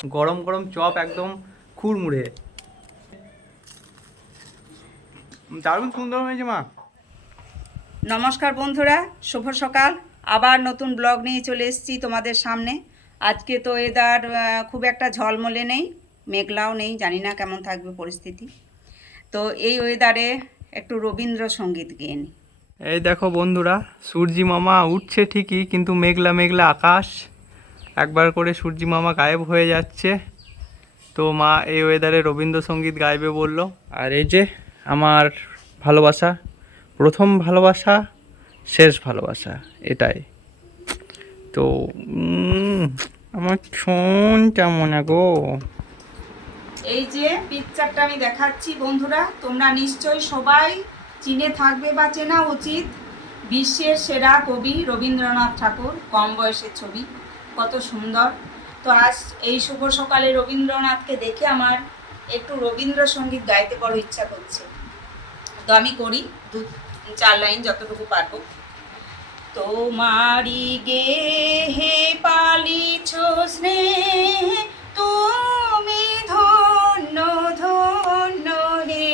গরম গরম চপ একদম খুরমুড়ে, দারুণ সুন্দর হয়েছে মা। নমস্কার বন্ধুরা, শুভ সকাল। আবার নতুন ব্লগ নিয়ে চলে এসেছি তোমাদের সামনে। আজকে তো ওয়েদার খুব একটা ঝলমলে নেই, মেঘলাও নেই, জানি না কেমন থাকবে পরিস্থিতি। তো এই ওয়েদারে একটু রবীন্দ্রসঙ্গীত গেয়ে নিই। এই দেখো বন্ধুরা, সূর্যি মামা উঠছে ঠিকই, কিন্তু মেঘলা মেঘলা আকাশ, একবার করে সূর্যি মামা গায়েব হয়ে যাচ্ছে। তো মা এই ওয়েদারে রবীন্দ্রসঙ্গীত গাইবে বললো। আর এই যে আমার ভালোবাসা, প্রথম ভালোবাসা, শেষ ভালোবাসা, এটাই তো। আমার শোনটা মনে গো। এই যে পিকচারটা আমি দেখাচ্ছি বন্ধুরা, তোমরা নিশ্চয়ই সবাই চিনে থাকবে বা চেনা উচিত। বিশ্বের সেরা কবি রবীন্দ্রনাথ ঠাকুর, কম বয়সের ছবি, কত সুন্দর। তো আজ এই শুভ সকালে রবীন্দ্রনাথকে দেখে আমার একটু রবীন্দ্রসঙ্গীত গাইতে বড় ইচ্ছা করছে। তো আমি করি 2-4 লাইন যতটুকু পারবো। তোমারি গেহে পালিছ স্নেহ, তুমি ধন্য ধন্য হে।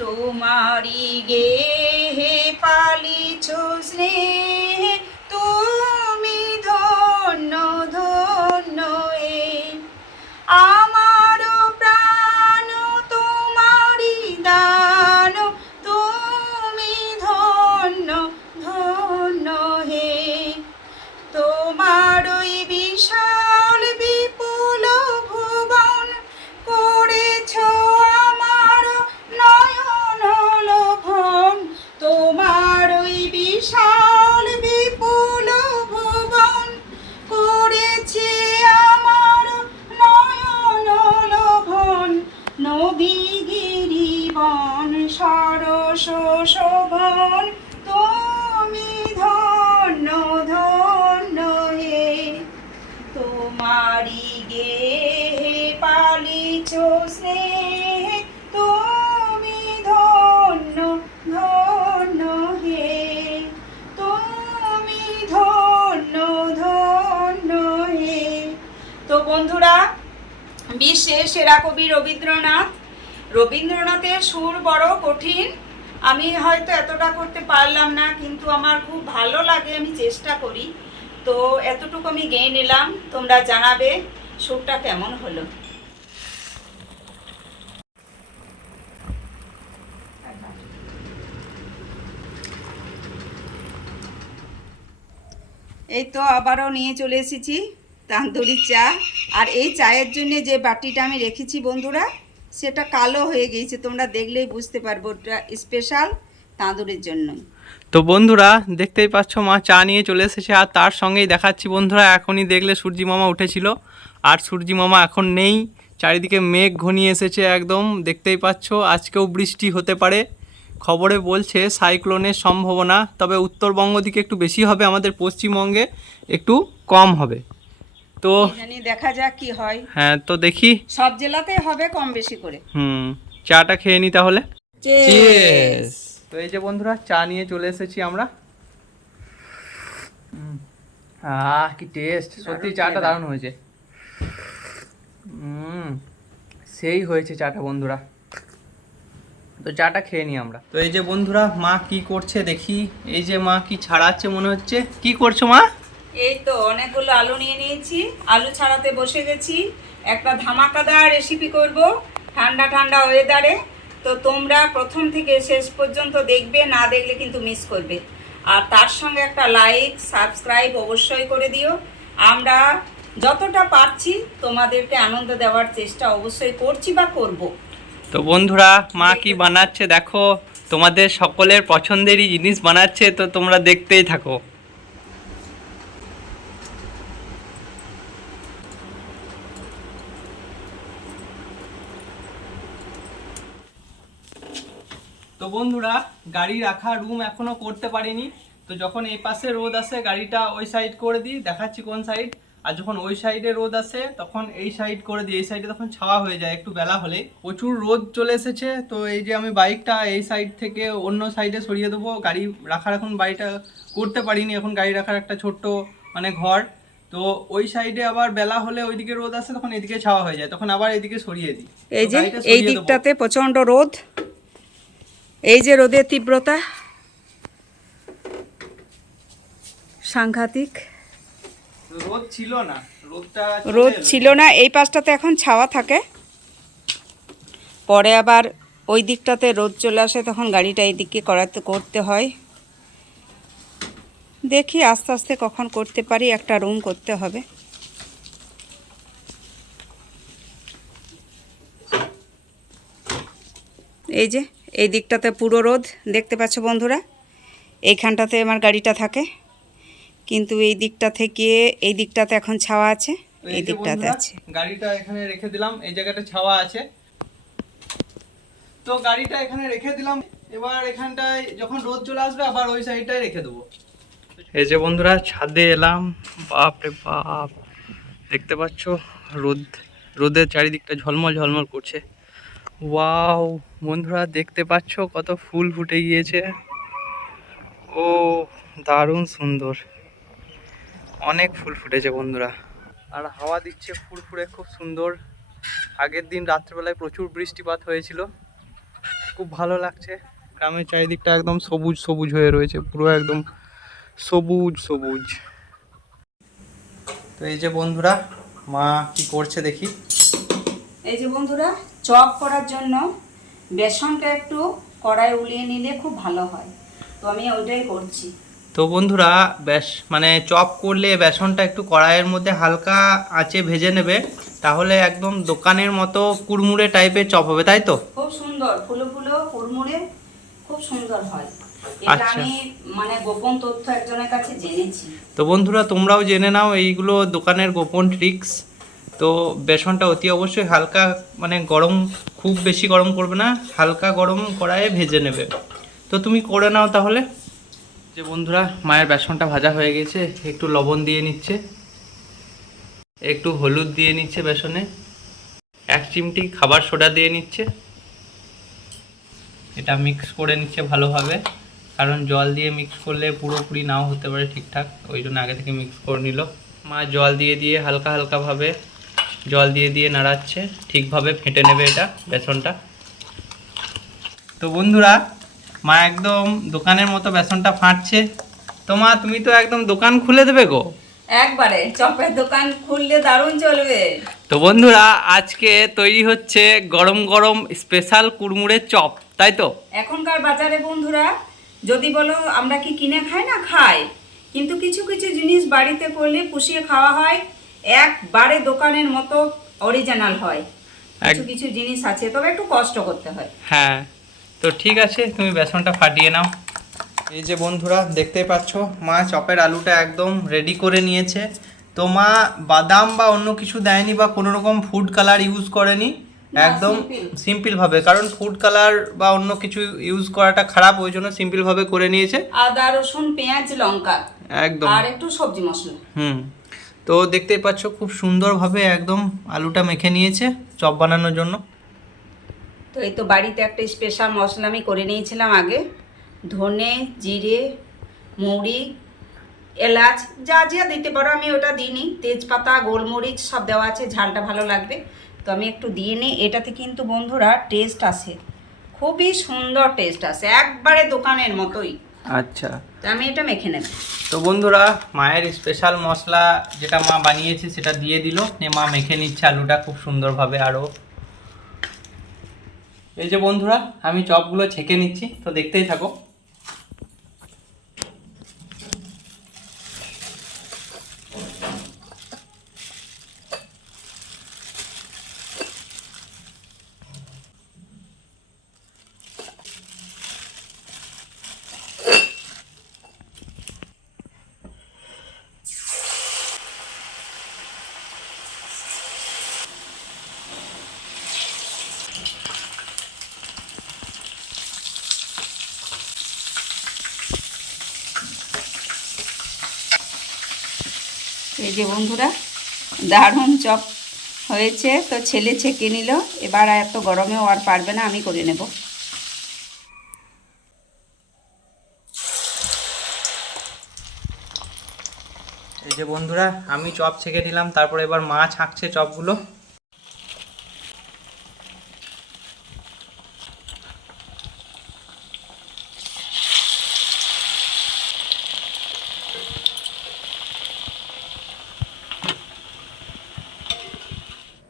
তোমারি গেহে পালিছ স্নেহ, তুমি ধন্য ধন্য হে। আমার প্রাণ তোমারি দান, তুমি ধন্য ধন্য হে। তোমার ওই বিশাল বিপুল ভুবন করেছ আমার নয়ন লোভন। তোমার ওই বিশাল বিপুল ভুবন করেছে আমার নয়ন লোভন। নদী গিরিবন সরস শোভন, তুমি ধন্য ধন্য হে। তোমারি গেহে পালিছ স্নেহ, তুমি ধন্য ধন্য হে। তুমি ধন্য ধন্য হে। তো বন্ধুরা, বিশ্বের সেরা কবি রবীন্দ্রনাথ। রবীন্দ্রনাথের সুর বড় কঠিন, আমি হয়তো এতটা করতে পারলাম না, কিন্তু আমার খুব ভালো লাগে, আমি চেষ্টা করি। তো এতটুকু আমি গেয়ে নিলাম, তোমরা জানাবে সুরটা কেমন হলো। এই তো আবারও নিয়ে চলে এসেছি তান্দুরি চা। আর এই চায়ের জন্য যে বাটিটা আমি রেখেছি বন্ধুরা, সেটা কালো হয়ে গিয়েছে, তোমরা দেখলেই বুঝতে পারবো ওটা স্পেশাল তান্দুরির জন্যই। তো বন্ধুরা দেখতেই পাচ্ছ মা চা নিয়ে চলে এসেছে, আর তার সঙ্গেই দেখাচ্ছি বন্ধুরা, এখনই দেখলে সূর্যি মামা উঠেছিল, আর সূর্যি মামা এখন নেই। চারিদিকে মেঘ ঘনিয়ে এসেছে একদম, দেখতেই পাচ্ছ। আজকেও বৃষ্টি হতে পারে, খবরে বলছে সাইক্লোনের সম্ভাবনা, তবে উত্তরবঙ্গ দিকে একটু বেশি হবে, আমাদের পশ্চিমবঙ্গে একটু কম হবে। তো কি জানি, দেখা যাক কি হয়। হ্যাঁ, তো দেখি। সব জেলাতেই হবে কম বেশি করে। চাটা খেয়ে নি তাহলে। চিয়ার্স। তো এই যে বন্ধুরা, চা নিয়ে চলে এসেছি আমরা। কি টেস্ট, সত্যি চাটা দারুণ হয়েছে। সেই হয়েছে চাটা বন্ধুরা। তো চাটা খেয়ে নিই আমরা। তো এই যে বন্ধুরা, মা কি করছে দেখি। এই যে মা কি ছাড়াচ্ছে মনে হচ্ছে। কি করছো মা? এই তো অনেকগুলো আলু নিয়ে নিয়েছি, আলু ছাড়াতে বসে গেছি। একটা ধামাকাদার রেসিপি করব ঠান্ডা ঠান্ডা ওয়েদারে। তো তোমরা প্রথম থেকে শেষ পর্যন্ত দেখবে, না দেখলে কিন্তু মিস করবে। আর তার সঙ্গে একটা লাইক সাবস্ক্রাইব অবশ্যই করে দিও। আমরা যতটা পারছি তোমাদেরকে আনন্দ দেওয়ার চেষ্টা অবশ্যই করছি বা করব। তো বন্ধুরা, মা কি বানাচ্ছে দেখো। তোমাদের সকলের পছন্দেরই জিনিস বানাচ্ছে, তো তোমরা দেখতেই থাকো। তো বন্ধুরা, গাড়ি রাখা রুম এখনো করতে পারিনি। তো যখন এই পাশে রোদ আসে গাড়িটা ওই সাইড করে দিই, দেখাচ্ছি কোন সাইড। আর যখন ওই সাইডে রোদ আসে তখন এই সাইড করে দিই, এই সাইডে তখন ছাওয়া হয়ে যায় একটু বেলা হলে। প্রচুর রোদ চলে এসেছে, তো এই যে আমি বাইকটা এই সাইড থেকে অন্য সাইডে সরিয়ে দেবো। গাড়ি রাখার এখন বাড়িটা করতে পারিনি, এখন গাড়ি রাখার একটা ছোট্ট মানে ঘর, তো ওই সাইডে আবার বেলা হলে ওইদিকে রোদ আসে, তখন এদিকে ছাওয়া হয়ে যায়, তখন আবার এদিকে সরিয়ে দিই। এই তো যে গাড়িটা এই সরিয়ে দেবো। দিকটাতে প্রচণ্ড রোদ, এই যে রোদের তীব্রতা সাংঘাতিক। রোদ ছিল না, রোদটা চলে রোদ এলো। ছিল না, এই পাশটাতে এখন ছাওয়া থাকে, পরে আবার ওই দিকটাতে রোদ চলে আসে, তখন গাড়িটা এইদিকে করতে হয়। দেখি আস্তে আস্তে কখন করতে পারি, একটা রুম করতে হবে। এই যে এই দিকটাতে পুরো রোদ দেখতে পাচ্ছ বন্ধুরা, এইখানটাতে আমার গাড়িটা থাকে, কিন্তু এই দিকটা থেকে এই দিকটাতে এখন ছাওয়া আছে, তো এই যে দিকটাতে বন্ধুরা, আছে। গাড়িটা এখানে রেখে দিলাম, এই জায়গাটা ছাওয়া আছে, তো গাড়িটা এখানে রেখে দিলাম। এবার এখানটায় যখন রোদ চলে আসবে আবার ওই সাইডটায় রেখে দেবো। এই যে বন্ধুরা, ছাদে এলাম, বাপ রে বাপ, দেখতে পাচ্ছ রোদের চারিদিকটা ঝলমল ঝলমল করছে। ওয়াও বন্ধুরা, দেখতে পাচ্ছ কত ফুল ফুটে গিয়েছে, ও দারুণ সুন্দর, অনেক ফুল ফুটেছে বন্ধুরা, আর হাওয়া দিচ্ছে ফুরফুরে, খুব সুন্দর। আগের দিন রাত্রেবেলায় প্রচুর বৃষ্টিপাত হয়েছিল, খুব ভালো লাগছে। গ্রামের চারিদিকটা একদম সবুজ সবুজ হয়ে রয়েছে, পুরো একদম সবুজ সবুজ। তো এই যে বন্ধুরা, মা কি করছে দেখি। এই যে বন্ধুরা, চপ করার জন্য বেসনটা একটু কড়াই উলিয়ে নিলে খুব ভালো হয়, তো আমি ওইটাই করছি। তো বন্ধুরা, মানে চপ করলে বেসনটা একটু কড়াইয়ের মধ্যে হালকা আঁচে ভেজে নেবে, তাহলে একদম দোকানের মতো কুড়মুড়ে টাইপের চপ হবে, তাই তো? খুব সুন্দর, ফুলো ফুলো কুড়মুড়ে খুব সুন্দর হয়। এটা আচ্ছা। আমি মানে গোপন তথ্য একজনের কাছে জেনেছি। তো বন্ধুরা, তোমরাও জেনে নাও এইগুলো দোকানের গোপন ট্রিক্স। তো বেসনটা অতি অবশ্যই হালকা, মানে গরম, খুব বেশি গরম করবে না, হালকা গরম কড়াইয়ে ভেজে নেবে। তো তুমি করে নাও তাহলে। যে বন্ধুরা, মায়ের বেসনটা ভাজা হয়ে গেছে, একটু লবণ দিয়ে নিচ্ছে, একটু হলুদ দিয়ে নিচ্ছে বেসনে, 1 চিমটি খাবার সোডা দিয়ে নিচ্ছে, এটা মিক্স করে নিচ্ছে ভালোভাবে, কারণ জল দিয়ে মিক্স করলে পুরোপুরি নাও হতে পারে ঠিকঠাক, ওই জন্য আগে থেকে মিক্স করে নিল। মা জল দিয়ে দিয়ে হালকা হালকাভাবে জল দিয়ে দিয়ে নাড়াচ্ছে, ঠিকভাবে ফেটে নেবে এটা বেসনটা। তো বন্ধুরা, মা একদম দোকানের মতো বেসনটা ফাটছে। তো মা, তুমি তো একদম দোকান খুলে দেবে গো। একবারে চপের দোকান খুললে দারুণ চলবে। তো বন্ধুরা, আজকে তৈরি হচ্ছে গরম গরম স্পেশাল কুড়মুড়ের চপ, তাই তো? এখনকার বাজারে বন্ধুরা, যদি বলো আমরা কি কিনে খাই, না খাই, কিন্তু কিছু কিছু জিনিস বাড়িতে করলে পুষিয়ে খাওয়া হয়, একবারে দোকানের মতো অরিজিনাল হয়। কিছু কিছু জিনিস আছে, তবে একটু কষ্ট করতে হয়। হ্যাঁ, তো ঠিক আছে, তুমি বেসনটা ফাটিয়ে নাও। এই যে বন্ধুরা, দেখতেই পাচ্ছ মা চপের আলুটা একদম রেডি করে নিয়েছে। তো মা বাদাম বা অন্য কিছু দেয়নি, বা কোনো রকম ফুড কালার ইউজ করেনি, না, একদম simple। সিম্পলভাবে, কারণ ফুড কালার বা অন্য কিছু ইউজ করাটা খারাপ, ওই জন্য সিম্পলভাবে করে নিয়েছে। আদা রসুন পেঁয়াজ লঙ্কা একদম। আর একটু সবজি মশলা। তো দেখতেই পাচ্ছ খুব সুন্দরভাবে একদম আলুটা মেখে নিয়েছে চপ বানানোর জন্য। তো এই তো বাড়িতে একটা স্পেশাল মশলা আমি করে নিয়েছিলাম আগে, ধনে জিরে মৌরি এলাচ যা যা দিতে পারো, আমি ওটা দিইনি, তেজপাতা গোলমরিচ সব দেওয়া আছে, ঝালটা ভালো লাগবে, তো আমি একটু দিয়ে নিই। এটাতে কিন্তু বন্ধুরা টেস্ট আসে, খুবই সুন্দর টেস্ট আসে, একবারে দোকানের মতোই। আচ্ছা। তো আমি এটা মেখে নেব। তো বন্ধুরা, মায়ের স্পেশাল মশলা যেটা মা বানিয়েছে সেটা দিয়ে দিল, নিয়ে মা মেখে নিচ্ছে আলুটা খুব সুন্দরভাবে আরও। এই যে বন্ধুরা, আমি চপগুলো ছেঁকে নিচ্ছি, তো দেখতেই থাকো। এই যে বন্ধুরা, দারুণ চপ হয়েছে, তো ছেলে ছেঁকে নিল, এবার এত গরমেও আর পারবে না, আমি করে নেব। এই যে বন্ধুরা আমি চপ ছেঁকে নিলাম, তারপরে এবার মা ছাঁকছে চপগুলো।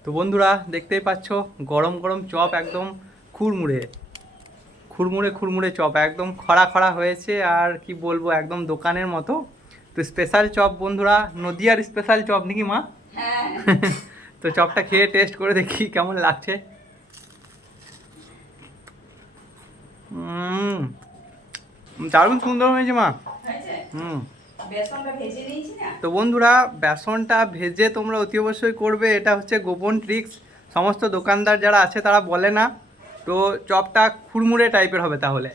তো বন্ধুরা দেখতেই পাচ্ছ গরম গরম চপ, একদম খুরমুড়ে খুরমুড়ে খুরমুড়ে চপ, একদম খরা খরা হয়েছে। আর কি বলবো, একদম দোকানের মতো। তো স্পেশাল চপ বন্ধুরা, নদিয়ার স্পেশাল চপ নাকি মা? হ্যাঁ। তো চপটা খেয়ে টেস্ট করে দেখি কেমন লাগছে। দারুণ সুন্দর হয়েছে মা। বেসনটা ভেজে নিয়েছি না। তো বন্ধুরা বেসনটা ভেজে তোমরা অতি অবশ্যই করবে, এটা হচ্ছে গোপন ট্রিক্স। সমস্ত দোকানদার যারা আছে তারা বলে না। তো চপটা খুরমুড়ে টাইপের হবে তাহলে।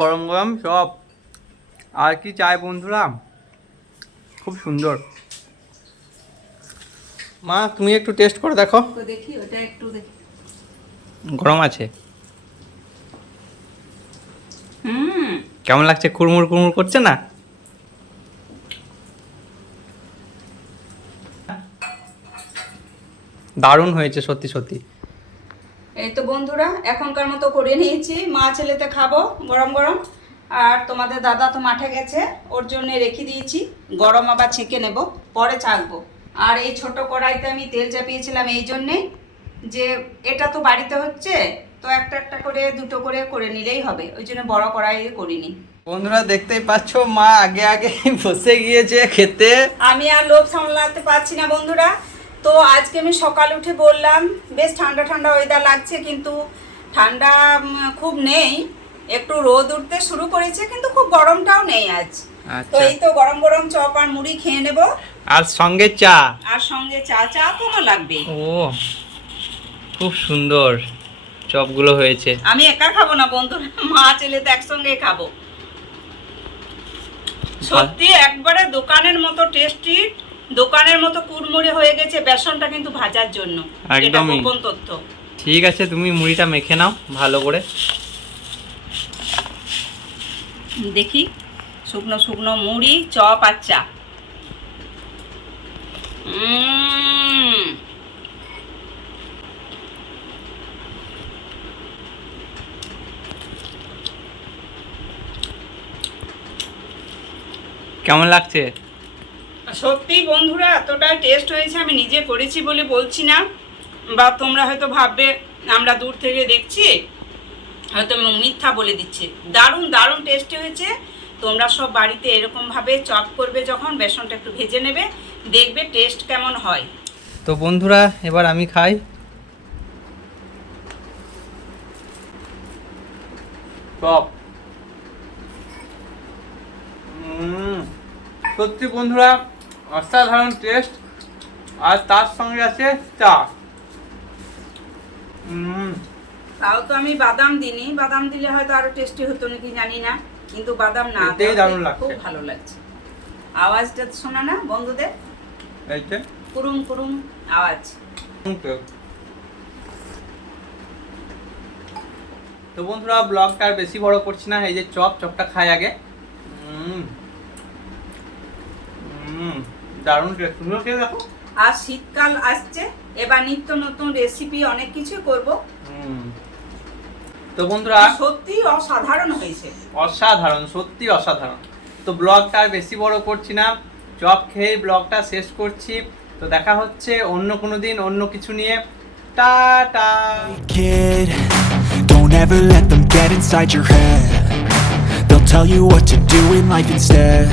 গরম গরম চপ, আর কি চাই বন্ধুরা, খুব সুন্দর। মা তুমি একটু টেস্ট করে দেখো। দেখি ওটা একটু দেখি। গরম আছে। কেমন লাগছে? কুড়মুড় কুড়মুড় করছে না? দারুণ হয়েছে সত্যি সত্যি। এই তো বন্ধুরা এখনকার মতো করে নিয়েছি, মা ছেলেতে খাবো গরম গরম। আর তোমাদের দাদা তো মাঠে গেছে, ওর জন্য রেখে দিয়েছি, গরম আবার ছেঁকে নেব, পরে ছাঁকবো। আর এই ছোট কড়াইতে আমি তেল চাপিয়েছিলাম এই জন্যে যে এটা তো বাড়িতে হচ্ছে, তো একটা একটা করে দুটো করে করে নিলেই হবে, ওই জন্য বড় কড়াই করিনি। বন্ধুরা দেখতেই পাচ্ছ মা আগে আগে বসে গিয়েছে খেতে। আমি আর লোভ সামলাতে পারছি না বন্ধুরা। তো আজকে আমি সকালে উঠে বললাম বেশ ঠান্ডা ঠান্ডা ওয়েদার লাগছে, কিন্তু ঠান্ডা খুব নেই, একটু রোদ উঠতে শুরু করেছে, কিন্তু খুব গরমটাও নেই আজ। তো এই তো গরম গরম চপ আর মুড়ি খেয়ে নেব, আর সঙ্গে চা। আর সঙ্গে চা। চা তো না লাগবে। ও খুব সুন্দর চপগুলো হয়েছে। আমি একা খাবো না বন্ধুরা, মা ছেলে তো একসঙ্গে খাবো। সত্যি একবারে দোকানের মতো টেস্টি, দোকানের মতো কুড়মুড়ে হয়ে গেছে, বেসনটা কিন্তু ভাজার জন্য। এটা গোপন তথ্য। ঠিক আছে, তুমি মুড়িটা মেখে নাও ভালো করে। দেখি শুকনো শুকনো মুড়ি, চপ আর চা। কেমন লাগছে? সত্যি বন্ধুরা এতটাই টেস্ট হয়েছে, আমি নিজে করেছি বলে বলছি না, বা তোমরা হয়তো ভাববে আমরা দূর থেকে দেখছি হয়তো মিথ্যা বলে দিচ্ছে। দারুণ দারুণ টেস্টি হয়েছে। তোমরা সব বাড়িতে এরকমভাবে চপ করবে, যখন বেসনটা একটু ভেজে নেবে, দেখবে টেস্ট কেমন হয়। তো বন্ধুরা এবার আমি খাই। চপ সত্যি বন্ধুরা অসাধারণ টেস্ট, আর তার সঙ্গে আছে চা। তাও তো আমি বাদাম দিইনি, বাদাম দিলে হয়তো আরো টেস্টি হতো নাকি জানি না, কিন্তু বাদাম না খুব ভালো লাগছে। আওয়াজটা শোনা না বন্ধুদের, কুরুম কুরুম আওয়াজ। তো বন্ধুরা ব্লগটা আর বেশি বড় করছি না, এই যে চপটা খাই আগে। দারুণ টেস্ট, দেখো। আর শীতকাল আসছে, এবার নিত্য নতুন রেসিপি অনেক কিছু করব। তো বন্ধুরা সত্যি অসাধারণ হয়েছে, অসাধারণ, সত্যি অসাধারণ। তো ব্লগটা আর বেশি বড় করছি না, চপ খেয়ে ব্লগটা শেষ করছি। তো দেখা হচ্ছে অন্য কোনো দিন অন্য কিছু নিয়ে। Tata. Kid, don't ever let them get inside your head. They'll tell you what to do in life instead.